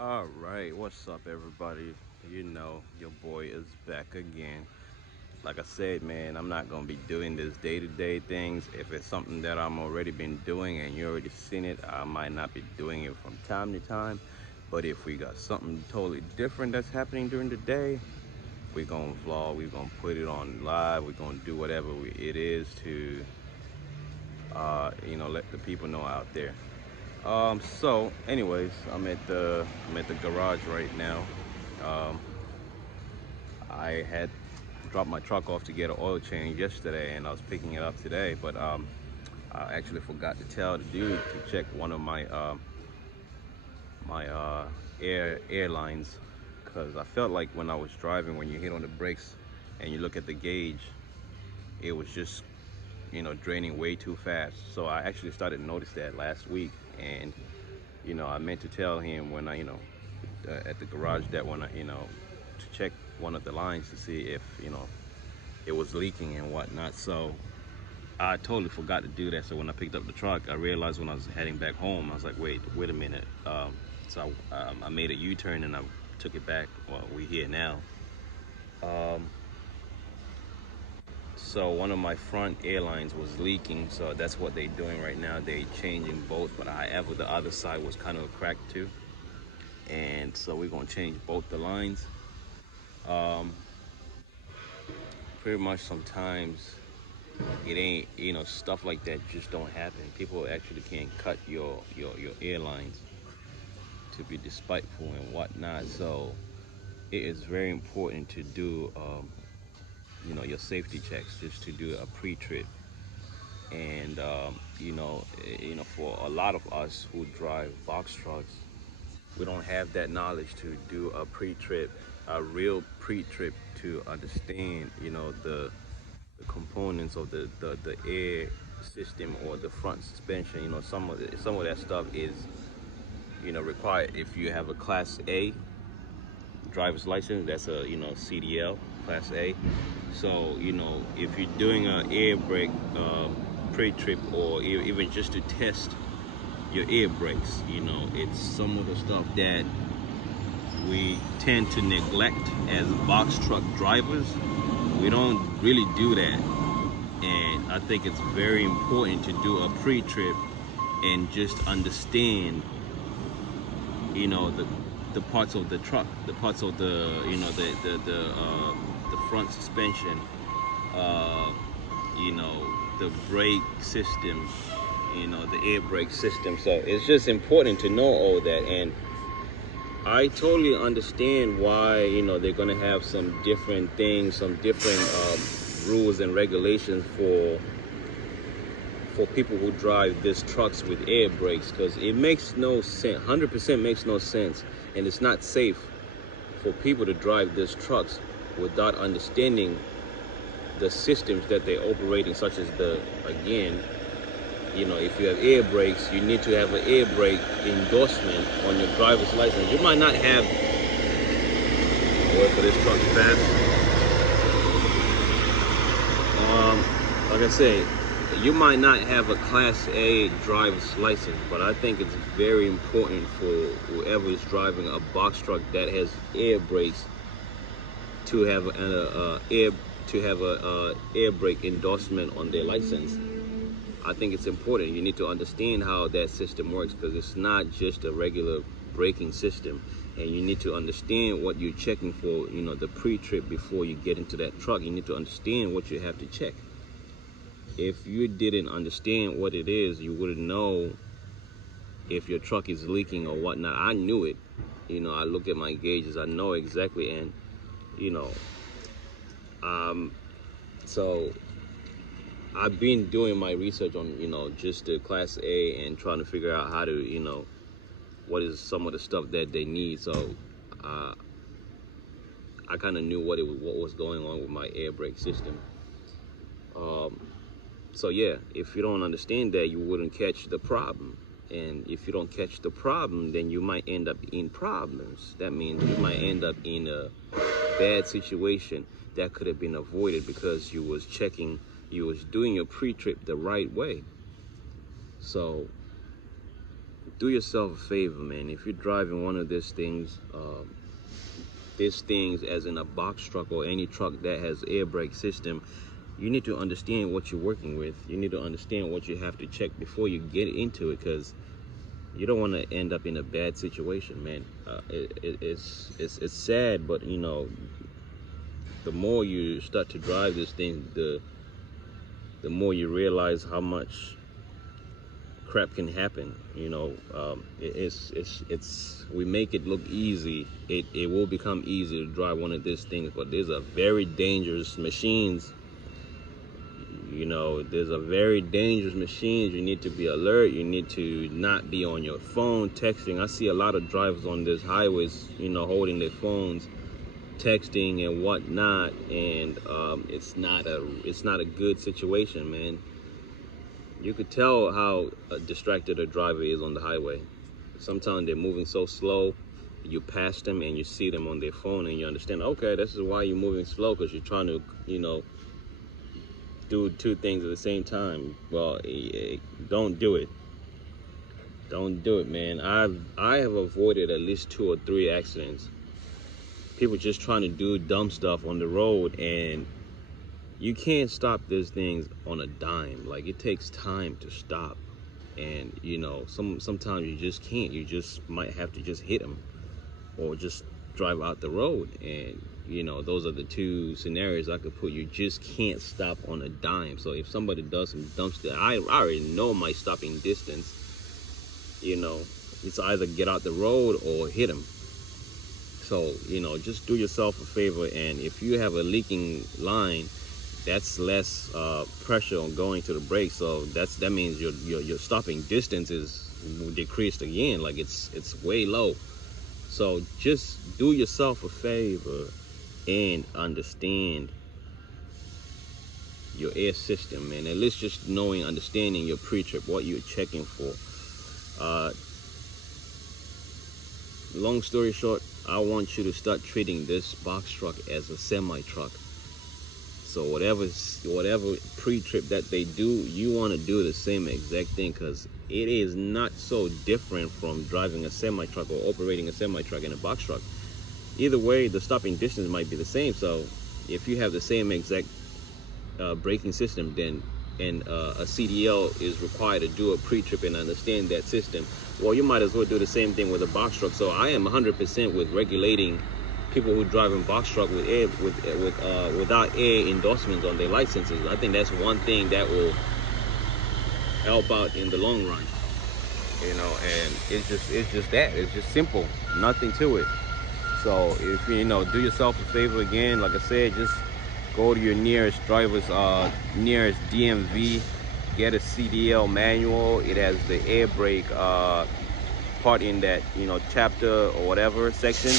All right, what's up, everybody? You know, your boy is back again. Like I said, man, I'm not gonna be doing this day-to-day things. If it's something that I'm already been doing and you already seen it, I might not be doing it from time to time. But if we got something totally different that's happening during the day, we're gonna vlog. We're gonna put it on live. We're gonna do whatever it is to, let the people know out there. So anyways, I'm at the garage right now. Um, I had dropped my truck off to get an oil change yesterday, and I was picking it up today. But I actually forgot to tell the dude to check one of my airlines, because I felt like when I was driving, when you hit on the brakes and you look at the gauge, it was just draining way too fast. So I actually started to notice that last week, and I meant to tell him when I at the garage that when to check one of the lines to see if it was leaking and whatnot. So I totally forgot to do that. So when I picked up the truck, I realized when I was heading back home, I was like, wait a minute. So I made a U-turn and I took it back. Well, we're here now. Um, so one of my front airlines was leaking, so that's what they're doing right now. They're changing both, but however, the other side was kind of cracked too. And so we're gonna change both the lines. Um, Pretty much sometimes it ain't stuff like that just don't happen. People actually can't cut your airlines to be despiteful and whatnot. So it is very important to do your safety checks, just to do a pre-trip. And for a lot of us who drive box trucks, we don't have that knowledge to do a pre-trip, a real pre-trip, to understand the components of the air system or the front suspension. Some of that stuff is required if you have a class A driver's license. That's a CDL class A. So if you're doing an air brake pre-trip, or even just to test your air brakes, it's some of the stuff that we tend to neglect as box truck drivers. We don't really do that, and I think it's very important to do a pre-trip and just understand the parts of the truck, the parts of the front suspension, uh, the brake system, the air brake system. So it's just important to know all that. And I totally understand why they're gonna have some different things, some different rules and regulations for people who drive these trucks with air brakes, because it makes no sense. 100% makes no sense, and it's not safe for people to drive these trucks without understanding the systems that they're operating, such as if you have air brakes, you need to have an air brake endorsement on your driver's license. You might not have, wait for this truck to pass. Like I said, you might not have a class A driver's license, but I think it's very important for whoever is driving a box truck that has air brakes to have a air brake endorsement on their license. I think it's important. You need to understand how that system works, because it's not just a regular braking system, and you need to understand what you're checking for. The pre-trip, before you get into that truck, you need to understand what you have to check. If you didn't understand what it is, you wouldn't know if your truck is leaking or whatnot. I knew it. I look at my gauges, I know exactly. And so I've been doing my research on just the class A, and trying to figure out how to what is some of the stuff that they need. So I kind of knew what was going on with my air brake system. So yeah, if you don't understand that, you wouldn't catch the problem. And if you don't catch the problem, then you might end up in problems. That means you might end up in a bad situation that could have been avoided, because you was doing your pre-trip the right way. So do yourself a favor, man. If you're driving one of these things as in a box truck or any truck that has air brake system, you need to understand what you're working with. You need to understand what you have to check before you get into it, because you don't want to end up in a bad situation, man. It's sad, but you know, the more you start to drive this thing, the more you realize how much crap can happen. You know, we make it look easy. It will become easy to drive one of these things, but these are very dangerous machines. You know, there's a very dangerous machines. You need to be alert. You need to not be on your phone texting. I see a lot of drivers on these highways, you know, holding their phones, texting and whatnot, and it's not a good situation, man. You could tell how distracted a driver is on the highway. Sometimes they're moving so slow, you pass them and you see them on their phone, and you understand, okay, this is why you're moving slow, because you're trying to, you know, do two things at the same time. Well, don't do it. Don't do it, man. I have avoided at least 2 or 3 accidents. People just trying to do dumb stuff on the road, and you can't stop these things on a dime. Like, it takes time to stop, and you know, sometimes you just can't. You just might have to just hit them or just drive out the road. And you know, those are the 2 scenarios I could put. You just can't stop on a dime. So if somebody does some dumb stuff, I already know my stopping distance. You know, it's either get out the road or hit them. So, you know, just do yourself a favor, and if you have a leaking line, that's less pressure on going to the brake. So that means your stopping distance is decreased again. Like, it's way low. So just do yourself a favor and understand your air system, man. At least just understanding your pre-trip, what you're checking for. Long story short, I want you to start treating this box truck as a semi-truck. So whatever pre-trip that they do, you want to do the same exact thing, because it is not so different from driving a semi-truck or operating a semi-truck and a box truck. Either way, the stopping distance might be the same. So if you have the same exact braking system, then a CDL is required to do a pre-trip and understand that system, well, you might as well do the same thing with a box truck. So I am 100% with regulating people who drive in box truck with without air endorsements on their licenses. I think that's one thing that will help out in the long run. You know, and it's just simple, nothing to it. So if you know, do yourself a favor again, like I said, just go to your nearest nearest DMV, get a CDL manual. It has the air brake part in that, you know, chapter or whatever section.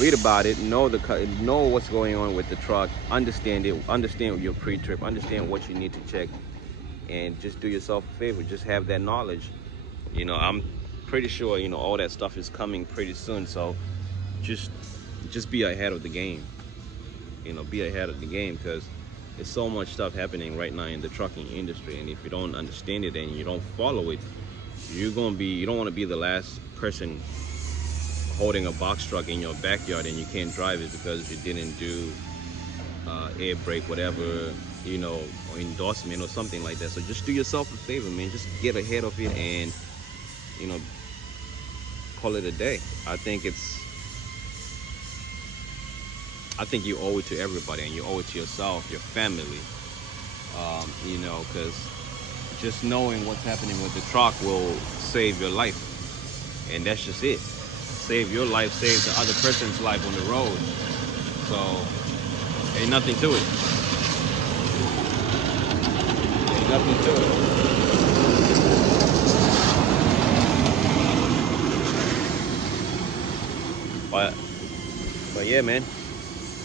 Read about it, know what's going on with the truck, understand your pre-trip, understand what you need to check, and just do yourself a favor, just have that knowledge. You know, I'm pretty sure, you know, all that stuff is coming pretty soon. So just be ahead of the game. You know, be ahead of the game, because there's so much stuff happening right now in the trucking industry, and if you don't understand it and you don't follow it, you don't want to be the last person holding a box truck in your backyard and you can't drive it because you didn't do air brake, whatever, you know, or endorsement or something like that. So just do yourself a favor, man. Just get ahead of it and, you know, call it a day. I think you owe it to everybody, and you owe it to yourself, your family, you know, because just knowing what's happening with the truck will save your life, and that's just it. Save your life, save the other person's life on the road. So ain't nothing to it. Ain't nothing to it. But yeah, man,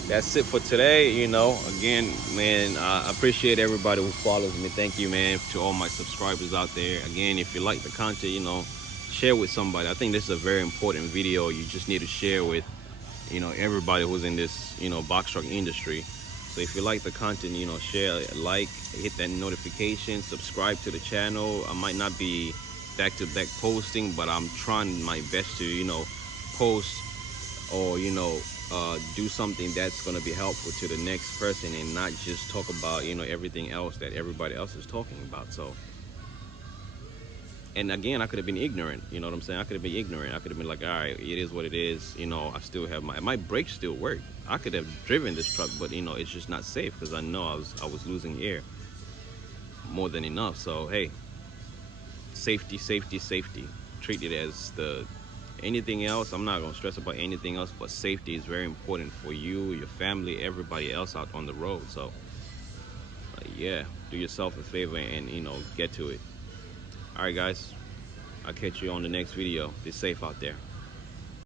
that's it for today. You know, again, man, I appreciate everybody who follows me. Thank you, man, to all my subscribers out there. Again, if you like the content, you know, share with somebody. I think this is a very important video. You just need to share with, you know, everybody who's in this, you know, box truck industry. So if you like the content, you know, share, like, hit that notification, subscribe to the channel. I might not be back-to-back posting, but I'm trying my best to, post or do something that's going to be helpful to the next person, and not just talk about everything else that everybody else is talking about. So, and again, I could have been ignorant. You know what I'm saying? I could have been ignorant. I could have been like, all right, it is what it is. I still have my brakes still work. I could have driven this truck, but it's just not safe, because I know I was losing air more than enough. So hey, safety, safety, safety. Treat it as the anything else. I'm not gonna stress about anything else, but safety is very important for you, your family, everybody else out on the road. So yeah, do yourself a favor and get to it. All right, guys. I'll catch you on the next video. Be safe out there.